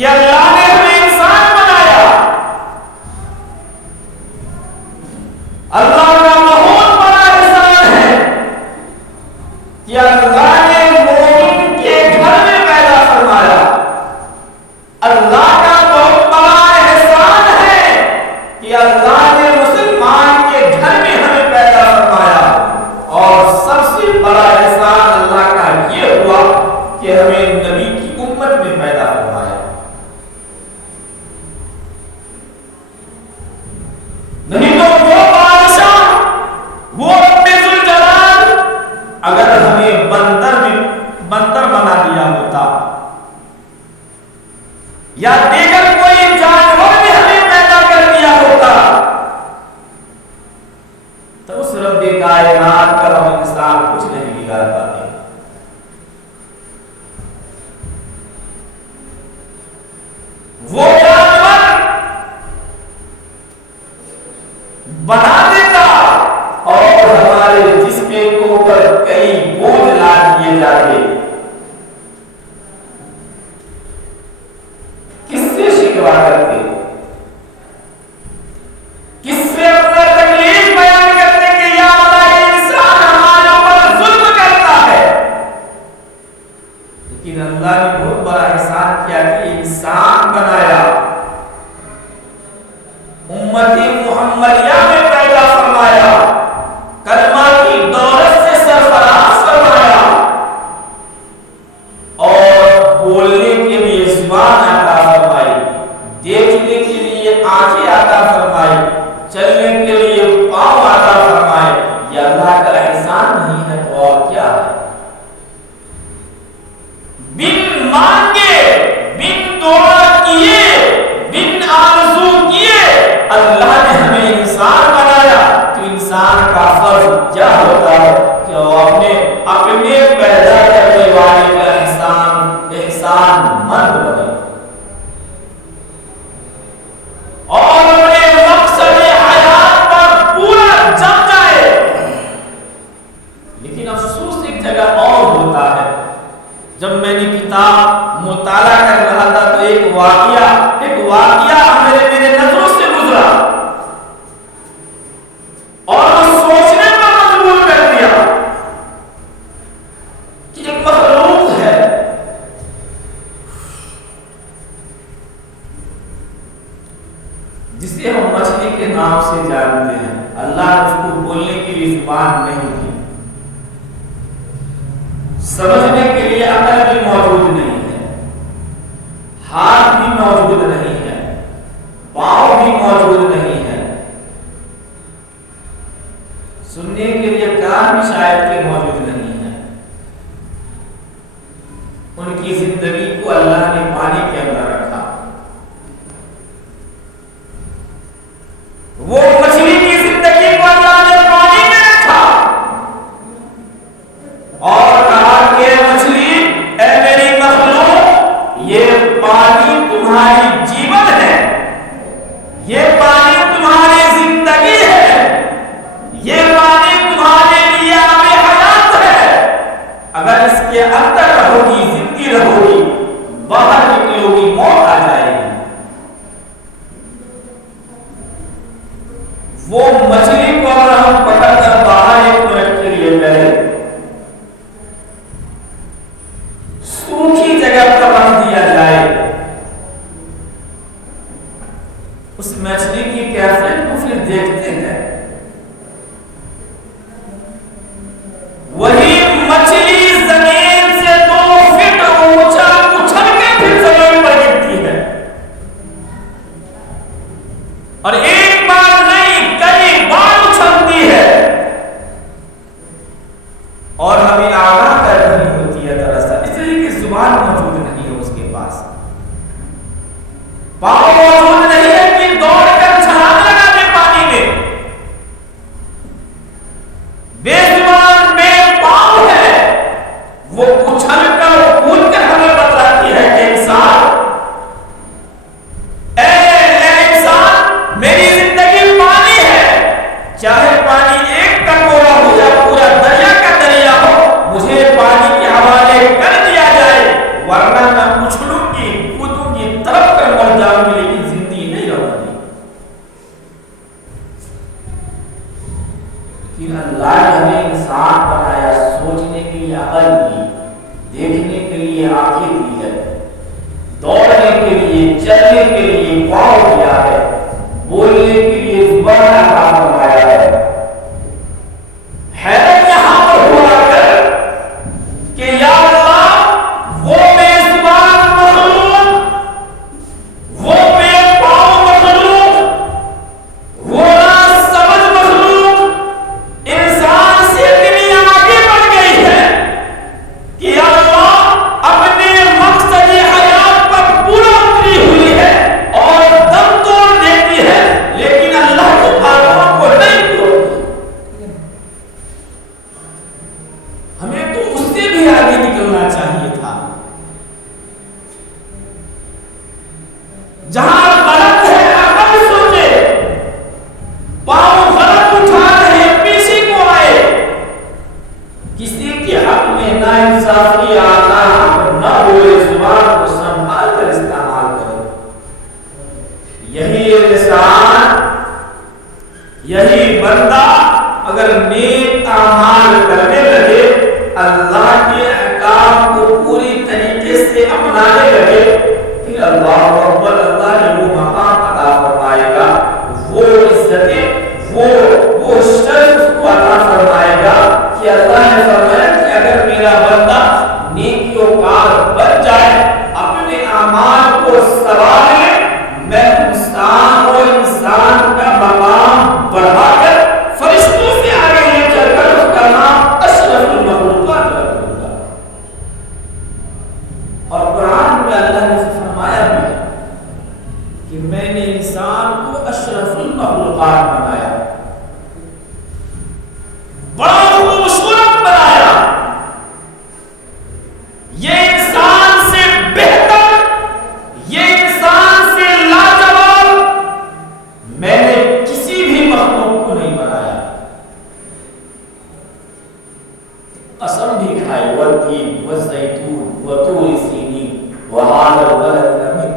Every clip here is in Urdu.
کہ اللہ نے ہمیں انسان بنایا. اللہ کا بہت بڑا احسان ہے کہ اللہ نے مومن کے گھر میں پیدا فرمایا. اللہ کا بہت بڑا احسان ہے کہ اللہ نے مسلمان کے گھر میں ہمیں پیدا فرمایا. اور سب سے بڑا احسان اللہ کا یہ ہوا کہ ہمیں نبی کی امت میں پیدا فرمایا. نہیں تو وہ بادشاہ، وہ رب ذوالجلال اگر ہمیں بندر بنا دیا ہوتا یا دیگر کوئی جانور بھی ہمیں پیدا کر دیا ہوتا تو اس رب کائنات کا ہم انسان کچھ نہیں بگاڑ پاتے. وہ جانور بنا دیتا اور ہمارے جسم کے اوپر کئی بوجھ لاد دیے جاتے. کس سے شکوا کرتے؟ کس سے اپنا تکلیف بیان کرتے کہ یا اللہ یہ انسان ہمارے اوپر ظلم کرتا ہے. لیکن اللہ نے بہت بڑا احسان کیا کہ انسان بنایا، امتی محمدیہ میں پیدا فرمایا، کلمہ کی دولت سے سرفراز فرمایا اور بولنے کے لیے زبان عطا فرمائی، دیکھنے کے لیے آنکھیں عطا فرمائی، چلنے کے لیے پاؤں عطا فرمائے. یہ اللہ کا احسان نہیں ہے تو اور کیا ہے؟ بن مانگے، بن دعا کیے، بن آرزو کیے اللہ نے ہمیں انسان بنایا. تو انسان کا فرض کیا ہوتا ہے کہ وہ اپنے پیدا کرنے والے کا احسان مند بنے اور اپنے مقصد حیات پر پورا جم جائے. لیکن افسوس ایک جگہ اور ہوتا ہے. جب میں نے کتاب مطالعہ کر رہا تھا تو ایک واقعہ میرے نظروں سے گزرا اور وہ سوچنے پر مجبور کر دیا کہ ایک مخلوق ہے جسے ہم مچھلی کے نام سے جانتے ہیں. اللہ نے اس کو بولنے کے لیے زبان نہیں دی، سمجھنے کے لیے عقل بھی موجود نہیں ہے، ہاتھ بھی موجود نہیں ہے، پاؤں بھی موجود نہیں ہے، سننے کے لیے کان بھی شاید کے موجود نہیں ہے. ان کی زندگی کو اللہ نے پانی کے اندر رکھا. وہ مچھلی کی زندگی کو اللہ نے پانی میں رکھا اور کہا کہ مچھلی اے میری مخلوق، یہ پانی تمہاری جیون ہے، یہ پانی تمہاری زندگی ہے، یہ پانی تمہارے لیے آب حیات ہے. اگر اس کے اندر رہو گی، زندگی رہو گی، باہر نکلو گی موت آ جائے گی. وہ مچھلی کو اگر ہم پکڑ کر باہر ایک منٹ کے لیے کریں، سوکھی جگہ پر رکھ دیا جائے، اس مچھلی کی کیفیت کو پھر دیکھتے ہیں. وہی مچھلی زمین سے 2 فٹ اونچا اچھل کے پھر لیے عقل دی، دیکھنے کے لیے آنکھیں دی ہے، دوڑنے کے لیے، چلنے کے لیے پاؤں دیا ہے، بولنے کے لیے زبان عطا فرمایا ہے۔ حیرت یہاں پر ہوا کر کہ یا اللہ وہ بے زبان مخلوق، وہ بے پاؤں مخلوق، وہ ناسمجھ مخلوق انسان سے اتنی آگے بڑھ گئی ہے کہ یا اللہ اپنے مقصد حیات پر پورا اتری ہوئی ہے اور دم توڑ دیتی ہے، لیکن اللہ کی باتوں کو نہیں توڑتی۔ ہمیں تو اس سے بھی آگے نکلنا چاہیے تھا۔ جہاں غلط ہے عقل سوچے، پاؤں غلط اٹھا رہے پیچھے کو آئے، کسی کے حق میں نا انصافی آنا نہ بولے، زبان کو سنبھال کر استعمال کرے۔ یہی انسان، یہی بندہ اگر نیک اعمال کرنے لگے، اللہ کے احکام کو پوری طریقے سے اپنانے لگے، پھر اللہ اکبر، اللہ نے وہ مقام عطا فرمائے گا، وہ عزتیں، وہ شرف کو عطا فرمائے گا کہ اللہ نے فرمایا کہ اگر میرا بندہ نیکیوں کار بن جائے، اپنے اعمال کو سنوارے، میں انسان کا مقام بڑھا کر فرشتوں سے آگے لے چل کر اس کا نام اشرف المخلوقات رکھ دوں گا۔ اور قرآن میں اللہ نے فرمایا بھی ہے کہ میں نے انسان کو اشرف المخلوقات بنایا، بڑا خوبصورت بنایا، یہ انسان سے بہتر، یہ انسان سے لاجواب میں نے کسی بھی مخلوق کو نہیں بنایا۔ قسم بھی کھائی، والتین والزیتون وطور سینین وهذا البلد الامین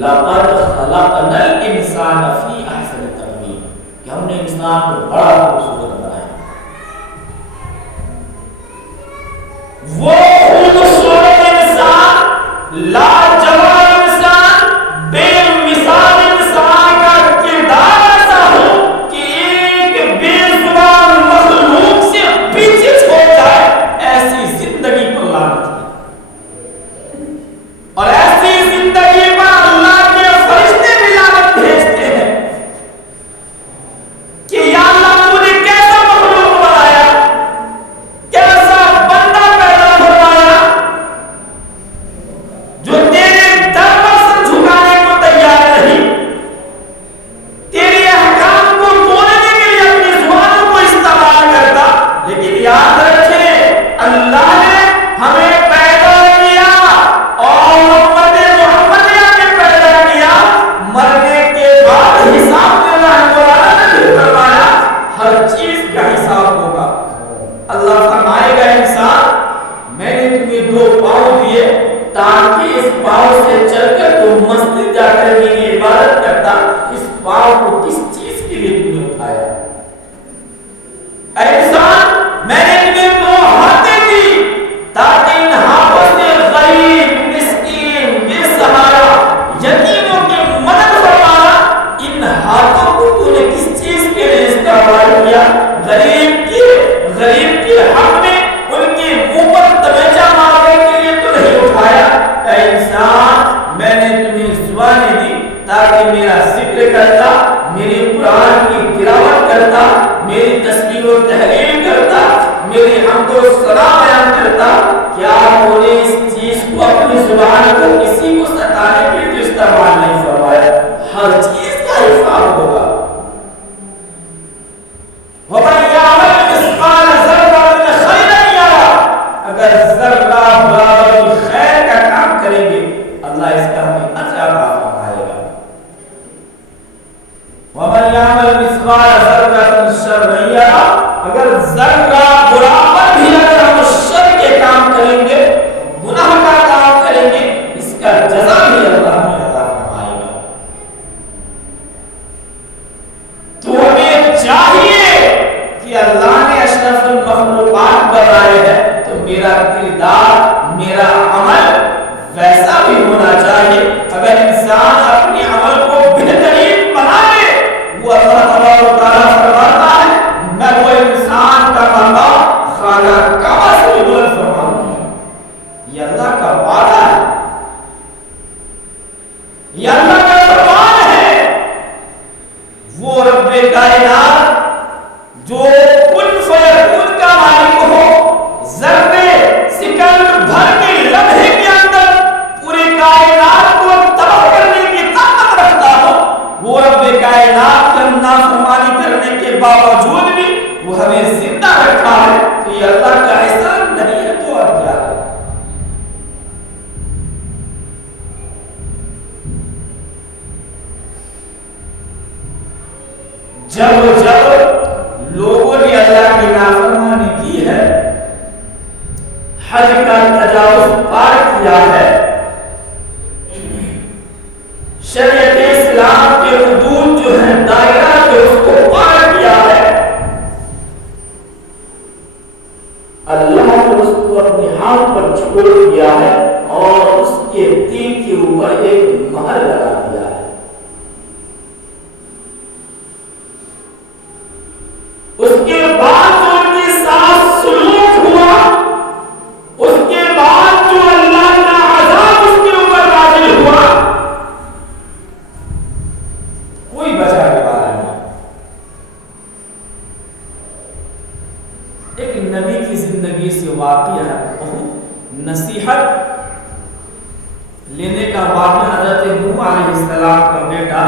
لقد خلقنا الانسان فی احسن تقویم، کہ ہم نے انسان کو بڑا خوبصورت بنایا۔ وہ خوبصورت انسان، لاجواب انسان، بے مثال انسان کا کردار ایسا ہو کہ ایک بے زبان مخلوق سے پیچھے چھوڑ جائے، ایسی زندگی پر لعنت ہے۔ اور ایسی زندگی پر اللہ کے فرشتے بھی لعنت بھیجتے ہیں کہ یا اللہ تو نے کیسا مخلوق بنایا، کیسا بندہ پیدا فرمایا جو تیرے در پر سر جھکانے کو تیار نہیں، تیرے احکام کو بولنے کے لیے اپنی زبانوں کو استعمال کرتا۔ لیکن یاد رکھیں، اللہ نے ہمیں پیدا کیا اور امت محمدیہ میں پیدا کیا، مرنے کے بعد حساب دینا ہے۔ مولانا نے فرمایا ہر چیز کا حساب ہوگا۔ اللہ فرمائے گا انسان میں نے تمہیں دو پاؤں دیے تاکہ اس پاؤں سے چل کر تم مسجد جا کر میری عبادت کرتا، اس پاؤں کو کس چیز کے لیے تم نے اٹھایا؟ اے انسان میں نے تمہیں دو ہاتھیں دی تاکہ ان ہاتھوں سے غریب، مسکین، بے سہارا، یتیموں کی مدد فرمانا۔ ان ہاتھوں کو تو نے کس چیز کے لیے استعمال کیا؟ غریب کے حق میں ان کے منہ پر تمچا مارنے کے لیے تو نہیں اٹھایا۔ اے انسان میں نے تمہیں زبانیں دی تاکہ میرا ذکر کرتا، میری قرآن کی تلاوت کرتا، میری تسبیح و تحلیل کرتا، میری حمد و ثنا بیان کرتا۔ کیا تو نے اس چیز کو، اپنی زبان کو کسی کو ستانے کے لیے استعمال نہیں فرمایا؟ ہر چیز کا حساب ہوگا۔ وَمَن يَعْمَلْ مِثْقَالَ ذَرَّةٍ خَيْرًا يَرَهُ، اگر ذرہ برابر خیر کا کام کریں گے اللہ اس کا ہمیں اجر عطا فرمائے گا۔ وَمَن يَعْمَلْ مِثْقَالَ ذَرَّةٍ شَرًّا يَرَهُ، اگر ذرہ برابر بھی اگر ہم شر کے کام کریں گے، گناہ کا کام کریں گے، اس کا جزا بھی اللہ ہمیں عطا فرمائے گا۔ تو ہمیں چاہیے کہ اللہ نے اشرف المخلوقات بنائے ہیں، تو میرا میرا عمل ویسا بھی ہونا چاہیے. اگر انسان اپنی عمل کو بہترین بنا لے, وہ اللہ تبارک و تعالیٰ فرماتا ہے میں وہ انسان کا مقام خانہ کعبہ سے بھی بلند فرماؤں گا. یہ اللہ کا وعدہ ہے, یہ اللہ کا فرمان ہے. وہ رب کائنات جو کن فیکون کا مالک ہو, ذرے سیکنڈ بھر کے لمحے کے اندر پوری کائنات کو تباہ کرنے کی طاقت رکھتا ہو, وہ رب کائنات کا نافرمانی کرنے کے باوجود بھی وہ ہمیں زندہ رکھا ہے. تو یہ اللہ کا احسان نہیں ہے تو اور کیا ہے؟ جب لوگوں نے اللہ کی نافرمانی کی ہے, حد کا تجاوز پار کیا ہے, شریعت اسلام کے حدود جو ہیں دائرہ جو اس کو پار کیا ہے, اللہ نے اس کو اپنے ہاتھ پر چھوڑ دیا ہے اور اس کے دل کے اوپر ایک مہر لگا دیا ہے. اس کے بعد جو ان کے ساتھ سلوک ہوا, اس کے بعد جو اللہ کا عذاب اس کے اوپر نازل ہوا, کوئی بچانے والا نہیں. ایک نبی کی زندگی سے واقعہ ہے, بہت نصیحت لینے کا واقعہ. حضرت نوح علیہ السلام کا بیٹا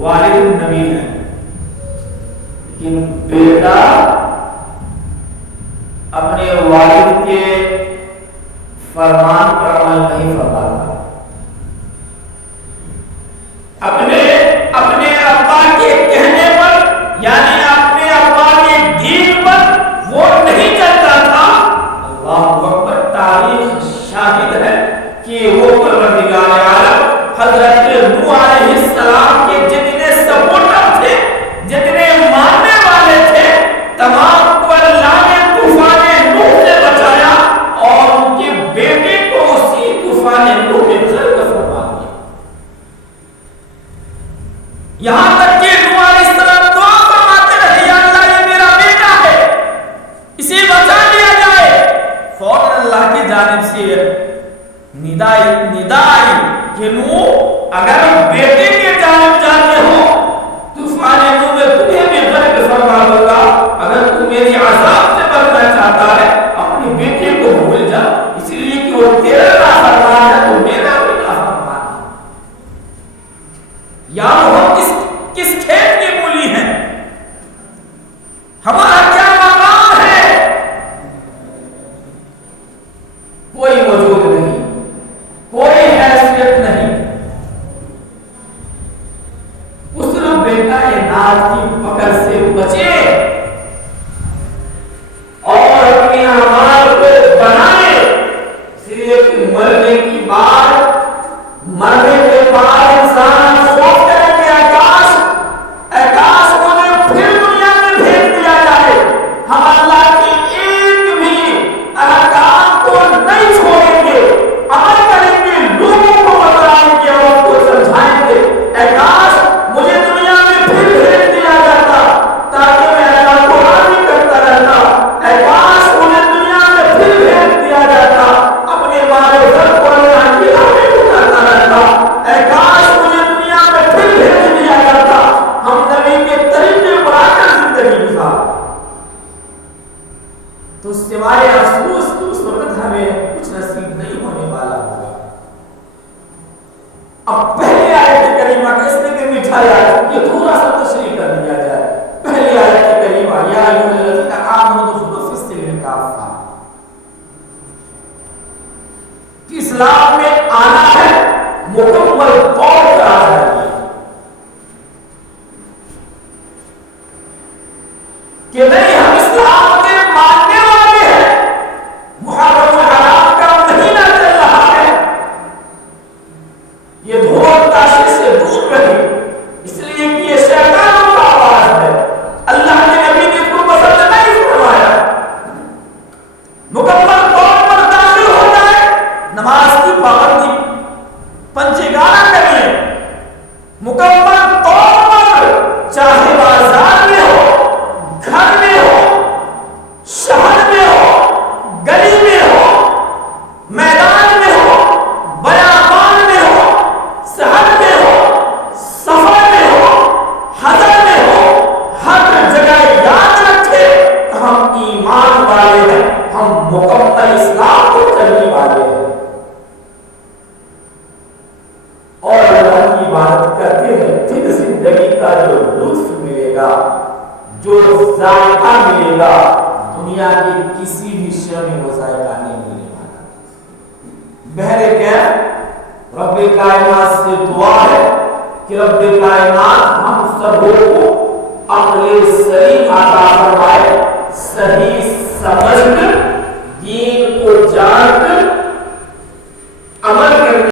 والد النبی ہے, لیکن بیٹا اپنے والد کے فرمان پر عمل نہیں فرماتا. اپنے ابا کے کہنے پر, یعنی اپنے ابا کے دین پر وہ نہیں چلتا تھا. اللہ اکبر, تاریخ شاہد ہے کہ وہ پروردگار عالم حضرت نوح علیہ السلام کے جتنے سپورٹر تھے, جتنے ماننے والے تھے, تمام کو اللہ نے طوفان نوح سے بچایا اور ان کے بیٹے کو اسی طوفان نوح میں غرق فرما دیا. یہاں تک کہ نوح علیہ السلام دعا فرماتے رہے, یا اللہ یہ میرا بیٹا ہے, اسے بچا لیا جائے. فوراً اللہ کی جانب سے ندا آئی کہ نوح اگر بیٹے کے جانب جاتے ہو طوفان نوح میں تمہیں بھی غرق فرما دوں گا. اگر تم میری عذاب سے بچنا چاہتا ہے اپنے بیٹے کو بھول جا, اس لیے کہ وہ تیرا نافرمان ہے تو میرا بھی نافرمان ہے. یا ہم کس کھیت کی مولی ہیں, ہمارا کیا مقام ہے؟ کوئی وجود نہیں, کوئی حیثیت نہیں. اس رب کائنات کی پکڑ سے بچے اور اپنے اعمال کو بنائے. اس لیے کہ مرنے کے بعد انسان خوف کرے کہ آکاش مجھے پھر دنیا میں بھیج دیا جائے. ہم اللہ کی ایک بھی احکام کو نہیں چھوڑیں گے, عمل کریں گے, لوگوں کو بتائیں گے اور ان کو سمجھائیں گے. آکاش مجھے دنیا میں پھر بھیج دیا جاتا تاکہ میں اللہ کو راضی کرتا رہتا. آکاش مجھے دنیا میں پھر بھیج دیا جاتا اپنے مال و زر کو اللہ کی راہ میں گزارتا رہتا. آکاش مجھے دنیا میں پھر بھیج دیا جاتا, ہم نبی کے طریقے پر آ کر زندگی گزار. تو سوائے افسوس تو اس وقت ہمیں کچھ نصیب نہیں ہونے والا ہوگا. اب پہلی آیت کریمہ کا اس نے کہ مٹھایا یہ تھوڑا سا تشریح کر دیا جائے. پہلی آیت کریمہ یا ایھا الذین آمنوا ادخلوا فی السلم کافہ, اسلام میں آنا ہے مکمل طور پر آ جائے کہ نہیں ہم اسلام کے ماننے والے ہیں. محرم و حرام کا مہینہ چل رہا ہے, یہ دھول تاشی سے دور رہے, اس لیے کہ یہ شیطانوں کا آواز ہے. اللہ کے نبی نے اس کو پسند نہیں فرمایا. ہیں ہم مکمل اسلام کو کرنے والے ہیں اور اللہ کی عبادت کرتے ہیں، پھر زندگی کا جو لطف ملے گا، جو ذائقہ ملے گا، دنیا کی کسی بھی شے میں وہ ذائقہ نہیں ملنے والا۔ بہر کیف رب کائنات سے دعا ہے کہ رب کائنات ہم سب کو عقل سلیم عطا فرمائے، صحیح